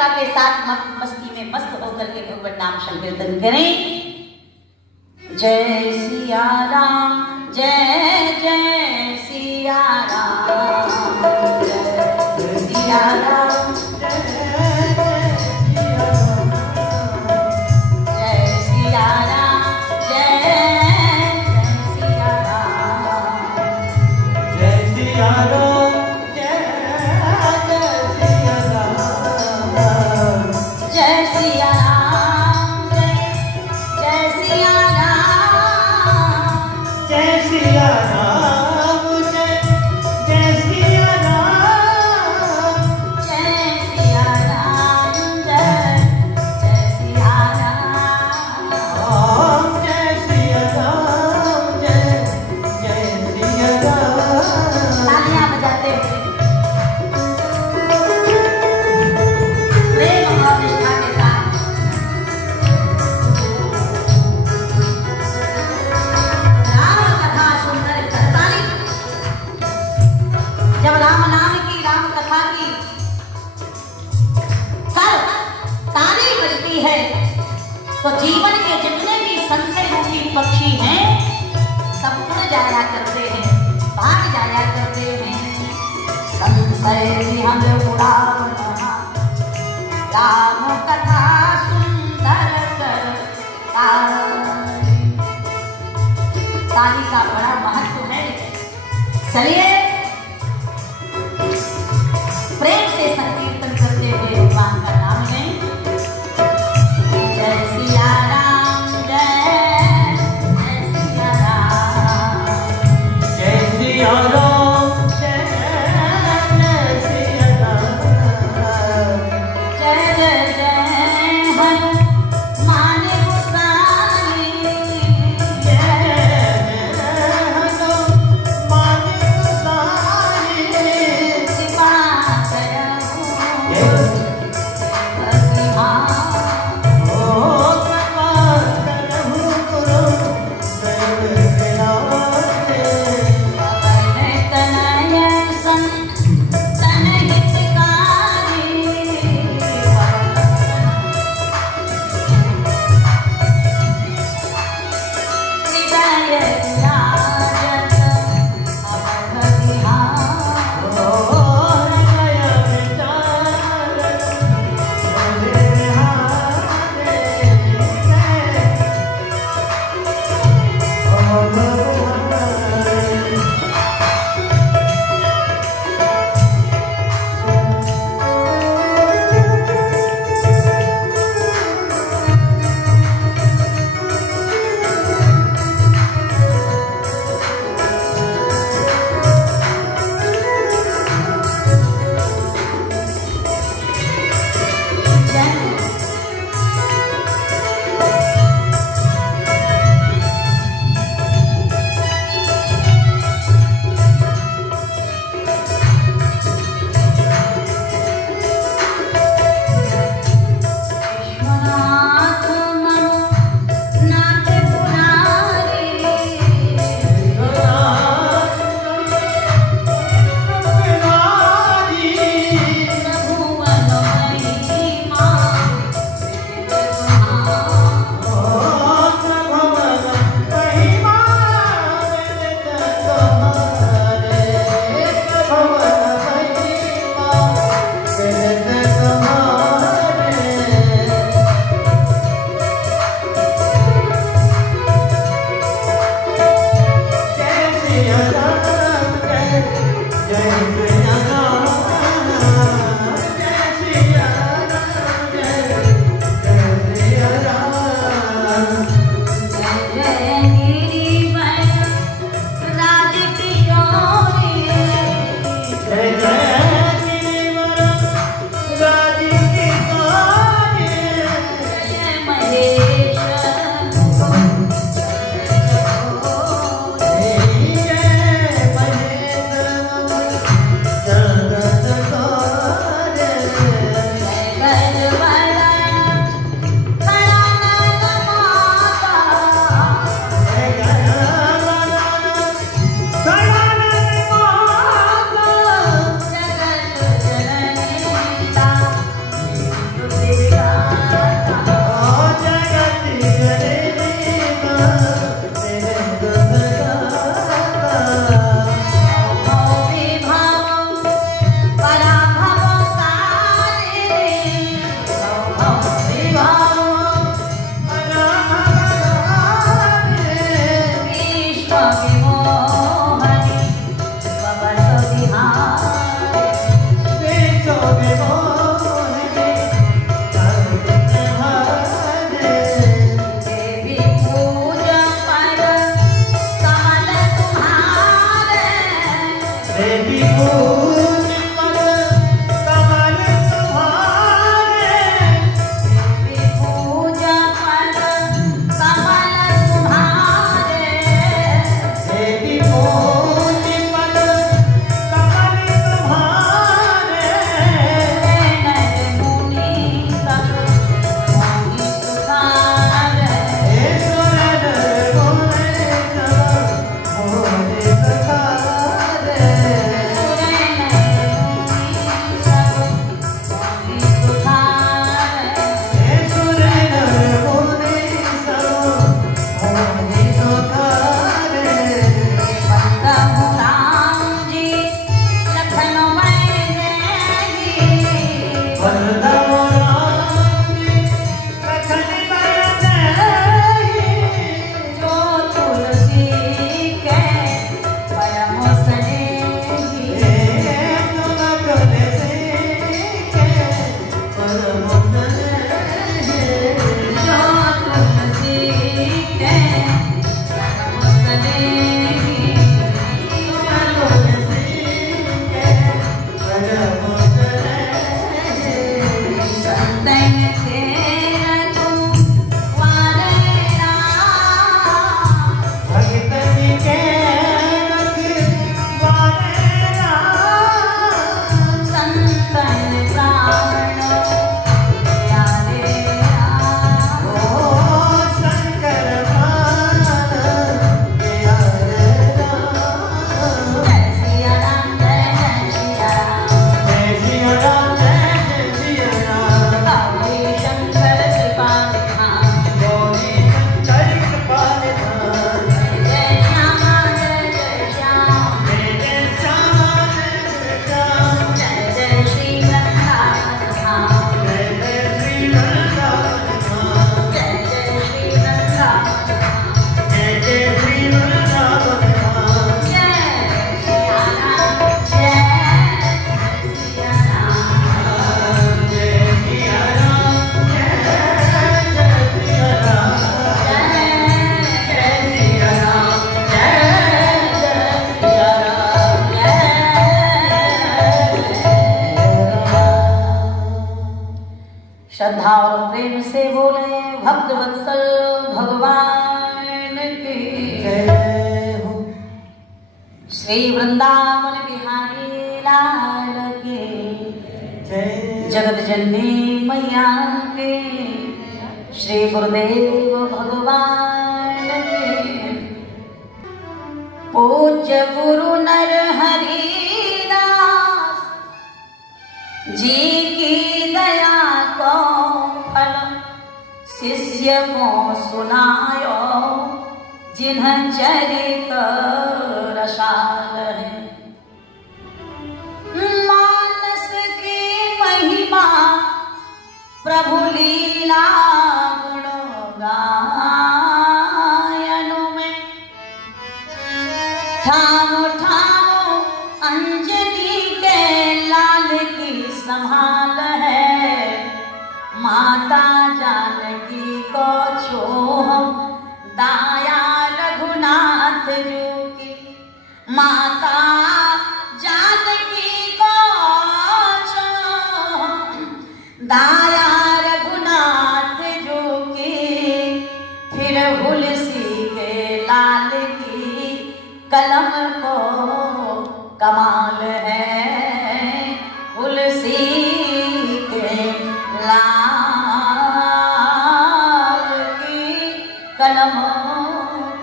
मातृका के साथ मस्ती में मस्त होकर के भगवान नाम संकीर्तन करें। जय सिया राम, जय जय सिया राम, जय सिया राम, तो जीवन के जितने भी संशय रूपी पक्षी हैं सब उड़ जाया करते हैं, भाग जाया करते हैं। संशय हम उड़ा राम कथा सुंदर कर ताली का बड़ा महत्व है। चलिए प्रेम से संकीर्तन करते हुए भगवान का नाम है। जय सिया राम, जय सिया राम, जय सिया राम, जय सिया राम, जय जय जय हनुमान गोसाई, जय हनुमान गोसाई, कृपा करो श्रद्धा और प्रेम से बोले भक्त वत्सल भगवान की जय हो। श्री वृंदावन बिहारी लाल की जय। जगत जननी मैया के श्री गुरुदेव भगवान के। पूज्य गुरु नर हरिदास जी की दया को फल शिष्य को सुनायो जिन्ह चरित रसाल है। मानस की महिमा प्रभु लीला गुण गायन में ठाम ठाम अंजनी के लाल की संभाल है। माता जानकी को छोह दाया रघुनाथ जो की। माता जानकी को छोह दाया रघुनाथ जो की। फिर हुलसी के लाल की कलम को कमाल है। हुलसी के लाल की कलम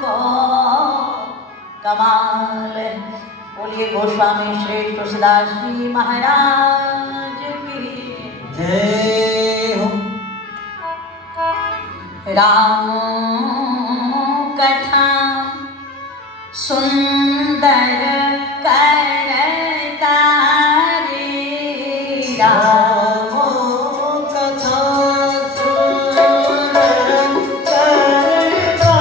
को कमाल है। बोलिए गोस्वामी श्री तुलसीदास जी महाराज की जय हो। राम कथा सुंदर करता रे। राम कथा सुंदर करता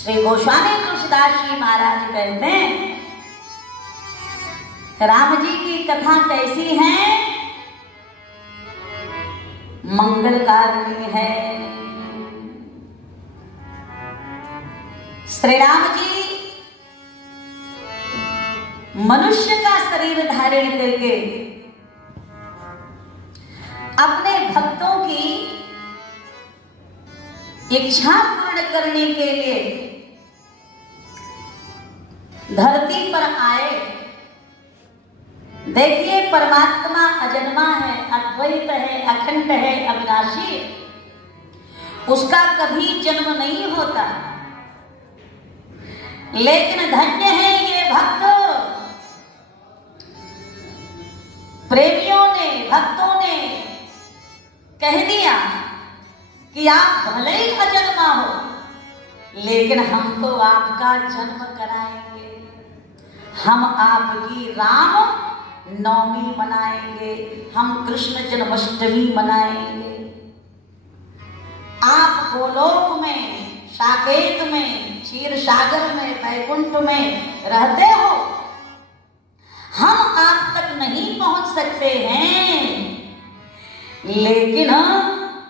श्री गोस्वामी तुलसीदास जी महाराज कहते हैं राम जी की कथा कैसी है? मंगलकारिणी है। श्री राम जी मनुष्य का शरीर धारण करके अपने भक्तों की इच्छा पूर्ण करने के लिए धरती पर आए। देखिए परमात्मा अजन्मा है, अद्वैत है, अखंड है, अविनाशी। उसका कभी जन्म नहीं होता। लेकिन धन्य है ये भक्त, प्रेमियों ने, भक्तों ने कह दिया कि आप भले ही अजन्मा हो, लेकिन हम तो आपका जन्म कराएंगे। हम आपकी राम नवमी मनाएंगे, हम कृष्ण जन्माष्टमी मनाएंगे। आप गोलोक में, साकेत में, क्षीर सागर में, वैकुंठ में रहते हो, सकते हैं, लेकिन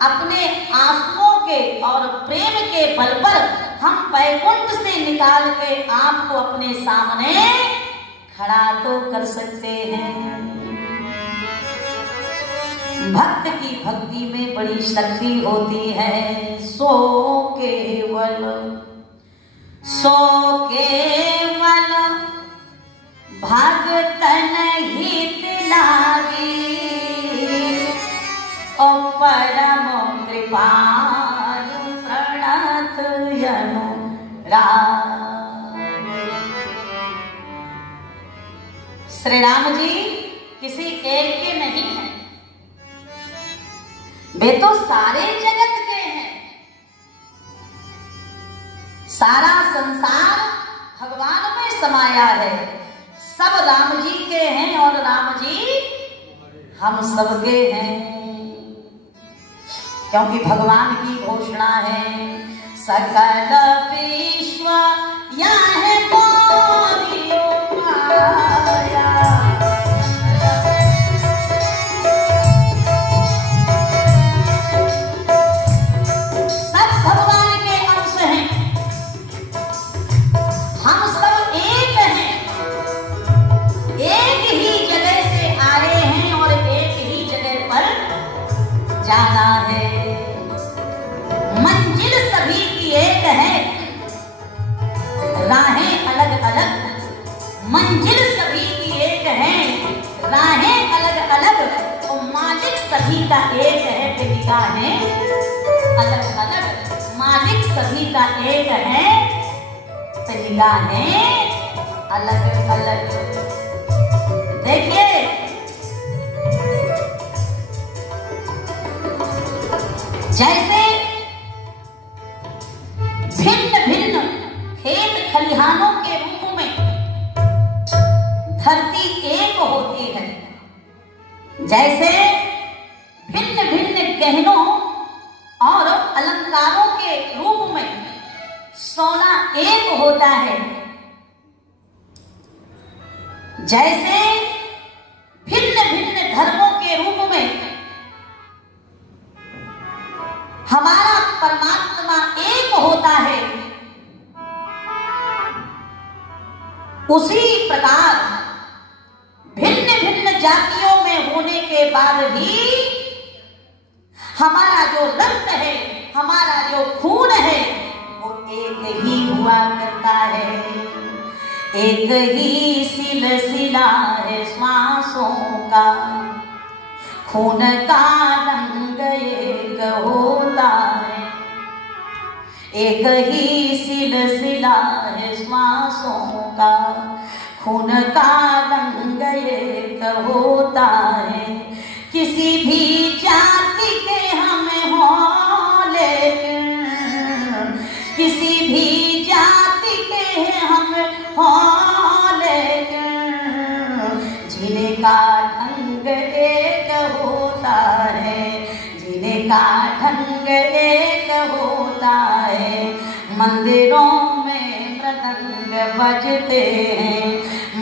अपने आंसुओं के और प्रेम के बल पर हम वैकुंठ से निकाल के आपको अपने सामने खड़ा तो कर सकते हैं। भक्त की भक्ति में बड़ी शक्ति होती है। सो केवल भगतन हित लागी और परम कृपालु प्रणत अनुराग। श्री राम जी किसी एक के नहीं हैं, वे तो सारे जगत के हैं। सारा संसार भगवान में समाया है, सब राम जी के हैं और राम जी हम सबके हैं। क्योंकि भगवान की घोषणा है, सकल विश्व यह मोहियो माया। सब भगवान के अंश हैं, हम सब एक हैं, एक ही जगह से आए हैं और एक ही जगह पर जाना है। मंजिल सभी की एक है, राहें अलग अलग। मंजिल सभी की एक है, राहें अलग अलग, और मालिक सभी का एक है, निगाहें अलग अलग। मालिक सभी का एक है, निगाहें अलग अलग। देखिए, जैसे भिन्न भिन्न खेत खलिहानों के रूप में धरती एक होती है, जैसे भिन्न भिन्न गहनों और अलंकारों के रूप में सोना एक होता है, जैसे भिन्न भिन्न धर्मों के रूप में हमारा परमात्मा एक होता है, उसी प्रकार भिन्न भिन्न जातियों में होने के बाद भी हमारा जो रक्त है, हमारा जो खून है, वो एक ही हुआ करता है। एक ही सिलसिला है श्वासों का, खून का रंग एक होता है। एक ही सिलसिला है श्वासों का, खून का रंग एक होता है। किसी भी जाति के हमें हो, लेकिन किसी भी जाति के हमें हो, लेकिन जीने का ढंग एक होता है, जीने का ढंग एक होता है। मंदिरों में मृदंग बजते हैं,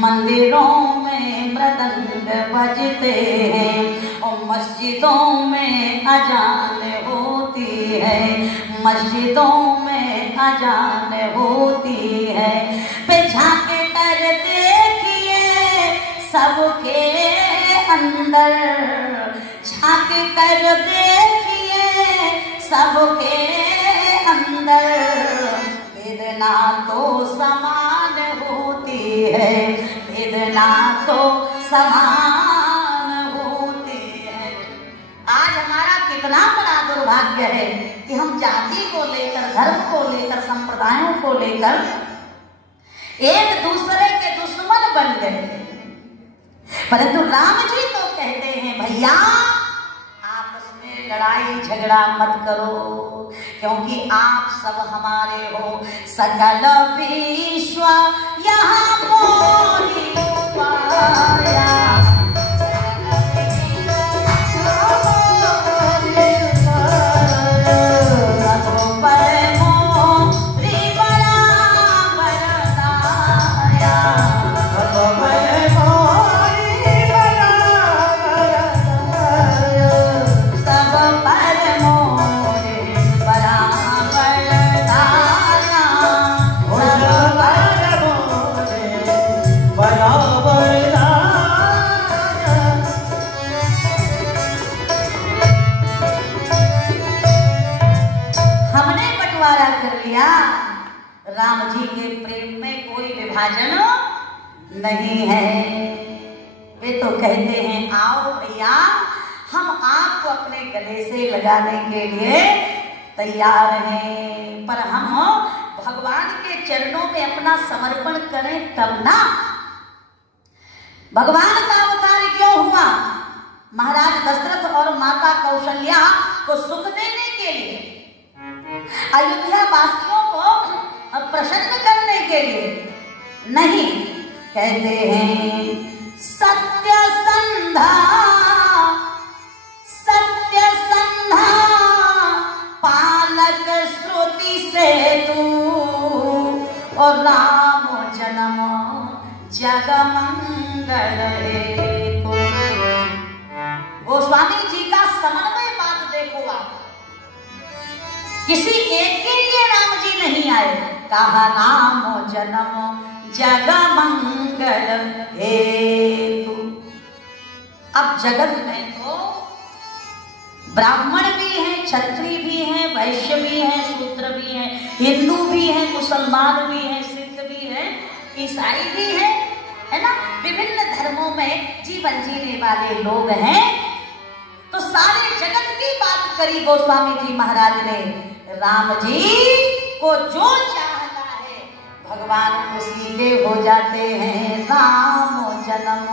मंदिरों में मृदंग बजते हैं, और मस्जिदों में अजान होती है, मस्जिदों में अजान होती है। पे झांक कर देखिए सबके अंदर, झांक कर देखिए सबके अंदर, वेदना तो समान होती है, वेदना तो समान होती है। आज हमारा कितना बड़ा दुर्भाग्य है कि हम जाति को लेकर, धर्म को लेकर, संप्रदायों को लेकर एक दूसरे के दुश्मन बन गए। परंतु राम जी तो कहते हैं, भैया आपस में लड़ाई झगड़ा मत करो, क्योंकि आप सब हमारे हो। सकल विश्व यहाँ मोहियो माया, बराबर हमने बंटवारा कर लिया, राम जी के प्रेम में कोई विभाजन नहीं है। वे तो कहते हैं आओ भैया हम आपको अपने गले से लगाने के लिए तैयार हैं, पर हम भगवान के चरणों में अपना समर्पण करें तब ना। भगवान का अवतार क्यों हुआ? महाराज दशरथ और माता कौशल्या को सुख देने के लिए, अयोध्या वासियों को प्रसन्न करने के लिए नहीं। कहते हैं सत्य संधा पालक श्रुति से तू, और राम जन्म जग मंगल हेतु। गोस्वामी जी का समन्वय बात देखो आप, किसी एक के लिए राम जी नहीं आए, कहा राम जन्म जग मंगल हेतु। अब जगत में तो ब्राह्मण भी हैं, क्षत्रिय भी हैं, वैश्य भी हैं, शूद्र भी हैं, हिंदू भी हैं, मुसलमान भी हैं, सिख भी हैं, ईसाई भी हैं, है ना। विभिन्न धर्मों में जीवन जीने वाले लोग हैं। तो सारे जगत की बात करी गोस्वामी जी महाराज ने। राम जी को जो चाहता है भगवान उसी के हो जाते हैं। राम जन्म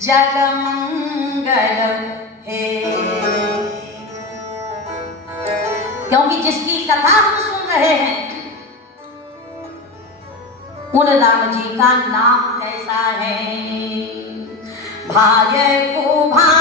जग मंगल हे, क्योंकि जिसकी कथा हम सुन रहे हैं उन राम जी का नाम कैसा है? भाय को भाय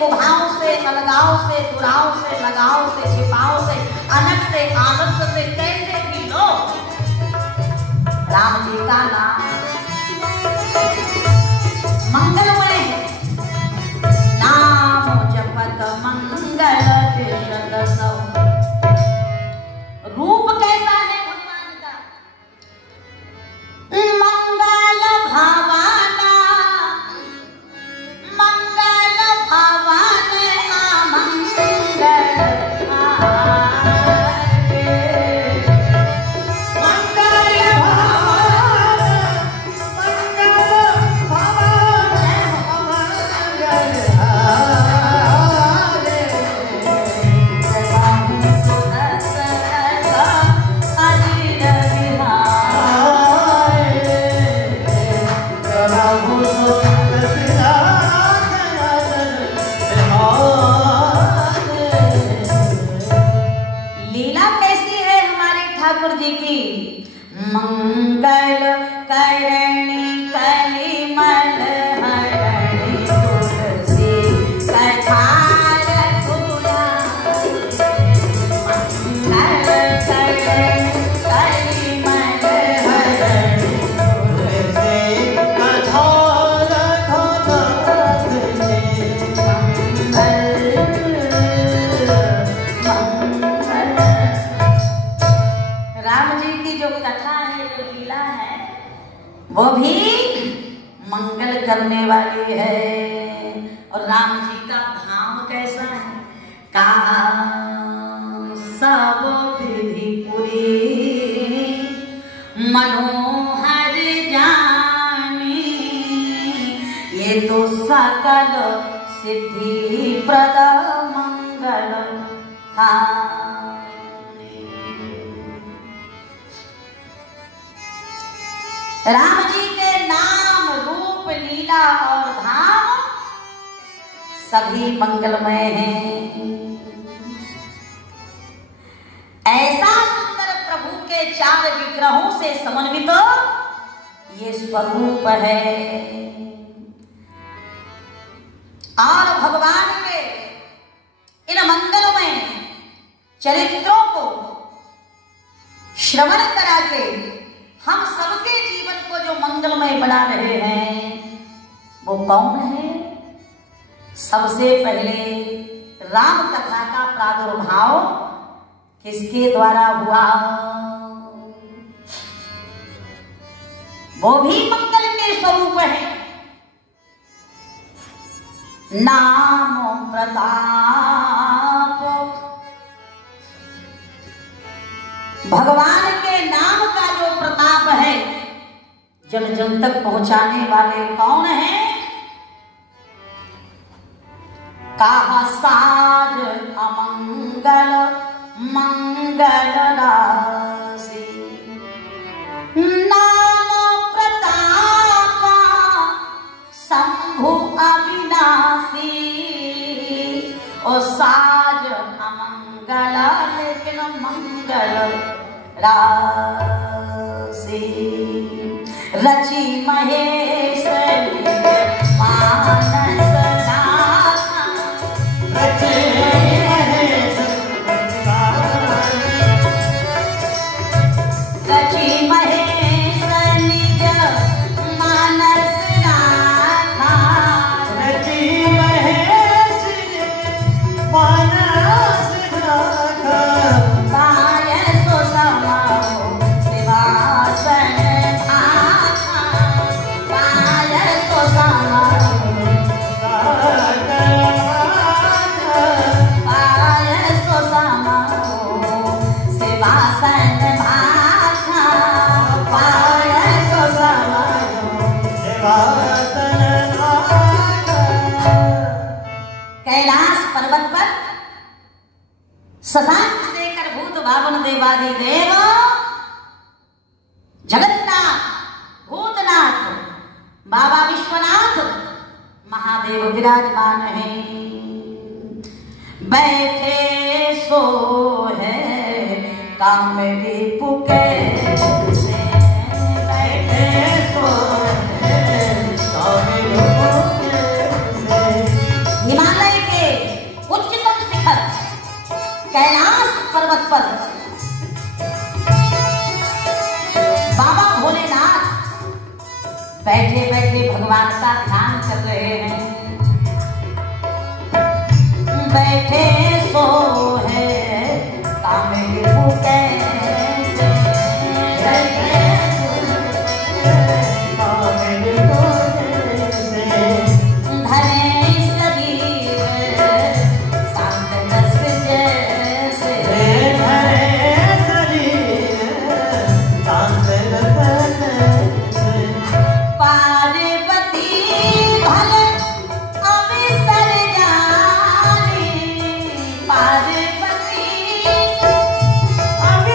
कुभाव से, अलगाव से, दुराव से, लगाव से, छिपाव से, अनक से, आदर्श से, कैसे भी लो राम जी का नाम मंगलमय है। नाम जपत मंगल दिशदसौ। रूप कैसा है भगवान का? मंगल भावाना, मंगल भावान आमंगल आगे। मंगल भावान, मंगल भावान आमंगल आगे। जगम सुदस कथा अजिर विहाय। जगम सुदस लीला कैसी है हमारे ठाकुर जी की? मंगल करणी कलिमल हरणी तुलसी कछार फूला। मंगल करणी कलिमल हरणी तुलसी कछार राम जी की जो कथा है, जो लीला है, वो भी मंगल करने वाली है। और राम जी का धाम कैसा है? कहा सब विधि पुरी मनोहर जानी। ये तो सकल सिद्धि प्रद मंगल राम जी के नाम, रूप, लीला और धाम सभी मंगलमय हैं। ऐसा सुंदर प्रभु के के 4 विग्रहों से समन्वित ये स्वरूप है। और भगवान के इन मंगलमय चरित्रों को श्रवण करा के हम सबके जीवन को जो मंगलमय बना रहे हैं वो कौन है? सबसे पहले राम कथा का प्रादुर्भाव किसके द्वारा हुआ? वो भी मंगल के स्वरूप है। नाम प्रताप, भगवान के नाम का जो प्रताप है जन जन तक पहुंचाने वाले कौन है? काहा साज अमंगल मंगल राशि, नाम प्रताप शंभु अविनाशी। ओ साज अमंगल लेकिन मंगल राशि, रचि महेश मानस शशांक शेखर भूत बावन देवादि देव जगन्नाथ भूतनाथ बाबा विश्वनाथ महादेव विराजमान हैं। बैठे सो है कामरी पुके बैठे सो है हिमालय के उच्चतम शिखर कैलाश पर्वत पर बाबा भोलेनाथ बैठे बैठे भगवान का ध्यान कर रहे हैं। बैठे सो है कामरी पुके अभी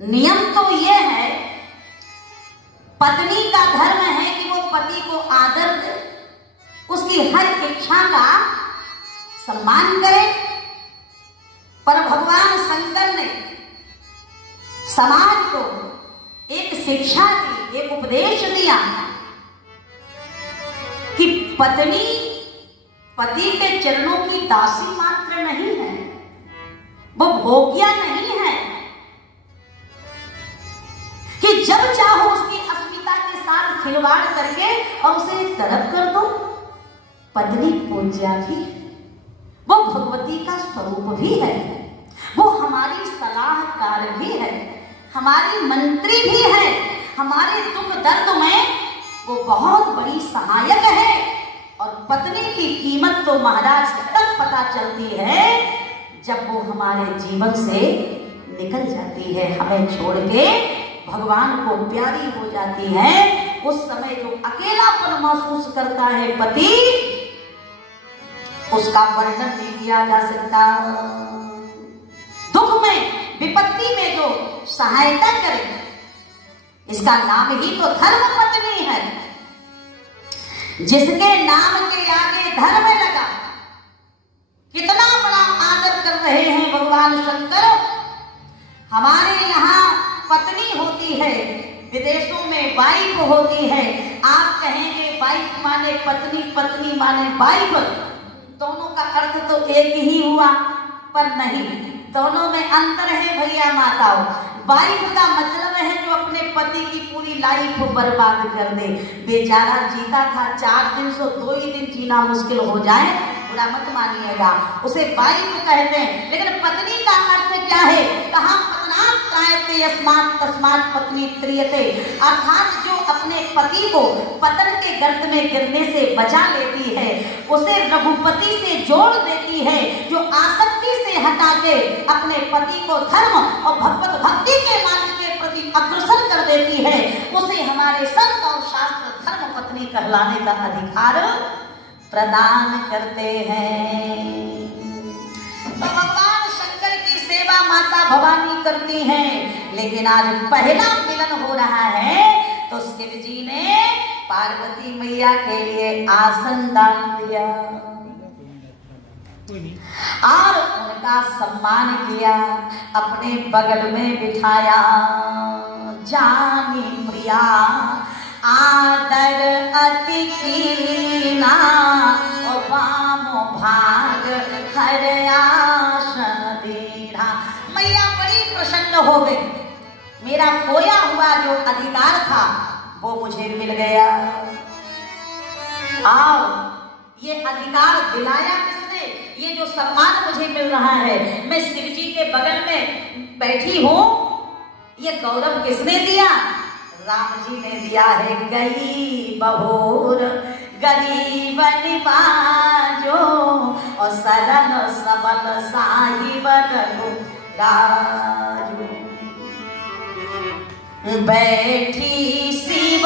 नियम तो ये है, पत्नी का धर्म है कि वो पति को आदर दे, उसकी हर इच्छा का सम्मान करे। पर भगवान शंकर ने समाज को एक शिक्षा दी, एक उपदेश दिया कि पत्नी पति के चरणों की दासी मात्र नहीं है, वो भोग्या नहीं है कि जब चाहो उसकी अस्मिता के साथ खिलवाड़ करके और उसे तरफ कर दो। पत्नी पूज्या भी, वो भगवती का स्वरूप भी है, वो हमारी सलाहकार भी है, हमारी मंत्री भी है, हमारे दुख दर्द में वो बहुत बड़ी सहायक है। और पत्नी की कीमत तो महाराज तब पता चलती है जब वो हमारे जीवन से निकल जाती है, हमें छोड़ के भगवान को प्यारी हो जाती है। उस समय जो अकेलापन महसूस करता है पति, उसका वर्णन नहीं किया जा सकता। दुख में विपत्ति में जो सहायता करे, इसका नाम ही तो धर्म पत्नी है। जिसके नाम के आगे धर्म लगा, कितना बड़ा आदर कर रहे हैं भगवान शंकर। हमारे यहाँ पत्नी होती है, विदेशों में वाइफ होती है। आप कहेंगे वाइफ माने पत्नी, पत्नी माने वाइफ, दोनों का अर्थ तो एक ही हुआ, पर नहीं, दोनों में अंतर है भैया माताओं। वाइफ का मतलब है जो अपने पति की पूरी लाइफ बर्बाद कर दे। बेचारा जीता था 4 दिन से 2 ही दिन जीना मुश्किल हो जाए, बुरा मत मानिएगा, उसे वाइफ कहते हैं। लेकिन पत्नी का अर्थ क्या है? कहा तस्मात् पत्नी त्रियते, अर्थात जो अपने पति को पतन के गर्त में गिरने से बचा लेती है, उसे रघुपति से जोड़ देती है, जो आसक्ति से हटा के अपने पति को धर्म और भगवत भक्ति के मार्ग के प्रति अग्रसर कर देती है, उसे हमारे संत और शास्त्र धर्म पत्नी कहलाने का अधिकार प्रदान करते हैं। तो भगवान शंकर की सेवा माता भवानी करती हैं। लेकिन आज पहला मिलन हो रहा है तो शिव जी ने पार्वती मैया के लिए आसन दान दिया और उनका सम्मान किया, अपने बगल में बिठाया। जानी प्रिया आदर अति कीना, और वामो भाग हर आसन दीना। मैया बड़ी प्रसन्न हो गई, मेरा खोया हुआ जो अधिकार था वो मुझे मिल गया। आओ, ये अधिकार दिलाया किसने? ये जो सम्मान मुझे मिल रहा है, मैं शिव जी के बगल में बैठी हूँ, ये गौरव किसने दिया? राम जी ने दिया है। गई बहोर गरीब निवाजो, और सरन सबल साहिब राजो। बैठी शिव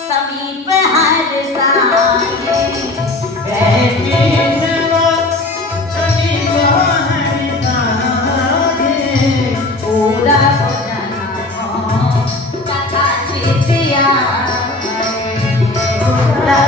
समीप हर साई, बैठी शिव समीप हर साई, पूरा कथा चितिया, पूरा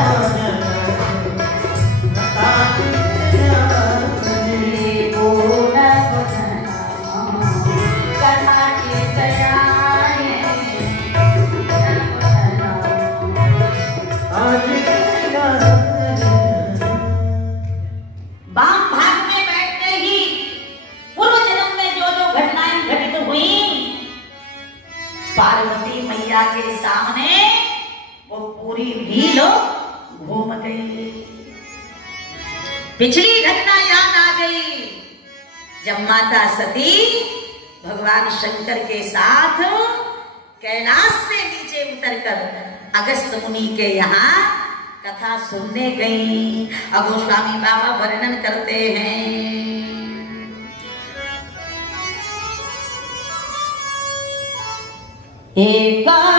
पार्वती मैया के सामने वो पूरी भीड़ घूम गई। पिछली घटना याद आ गई, जब माता सती भगवान शंकर के साथ कैलाश से नीचे उतरकर अगस्त मुनि के यहाँ कथा सुनने गई। अब गोस्वामी बाबा वर्णन करते हैं। एक बार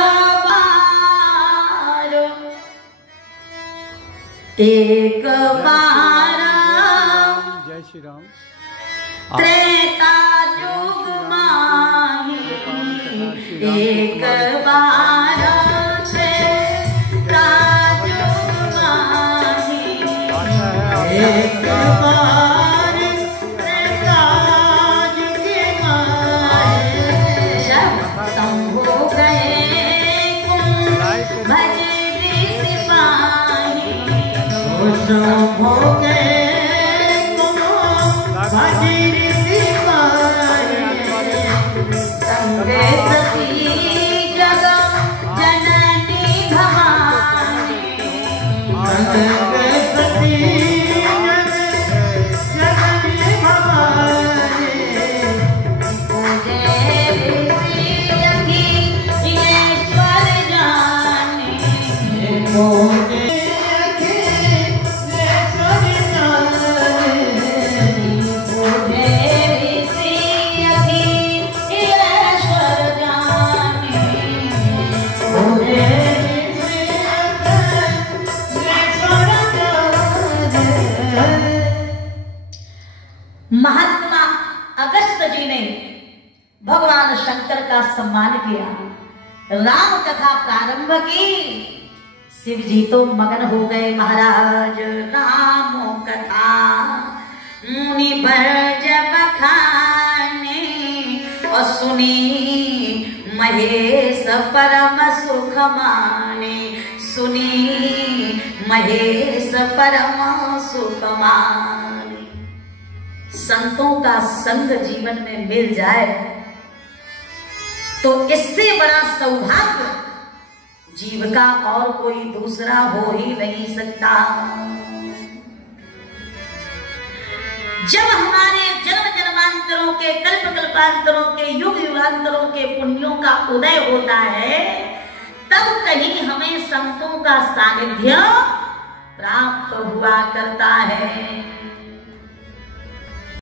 जय श्री राम। त्रेता युग माही एक बार एक बार राज के मारे जब शंभु गए भजरी सिपाही शंभु गए भजरी सिपाही संगे सती जगत जननी भवानी संगे सती महात्मा अगस्त जी ने भगवान शंकर का सम्मान किया, राम कथा प्रारंभ की। शिव जी तो मगन हो गए, महाराज राम कथा मुनि पर जब खाने और सुनी महेश परम सुख माने, सुनी महेश परम सुख माने। संतों का संग जीवन में मिल जाए तो इससे बड़ा सौभाग्य जीव का और कोई दूसरा हो ही नहीं सकता। जब हमारे जन्म जन्मांतरों के कल्प कल्पांतरों के युग युगांतरों के पुण्यों का उदय होता है, तब कहीं हमें संतों का सानिध्य प्राप्त हुआ करता है।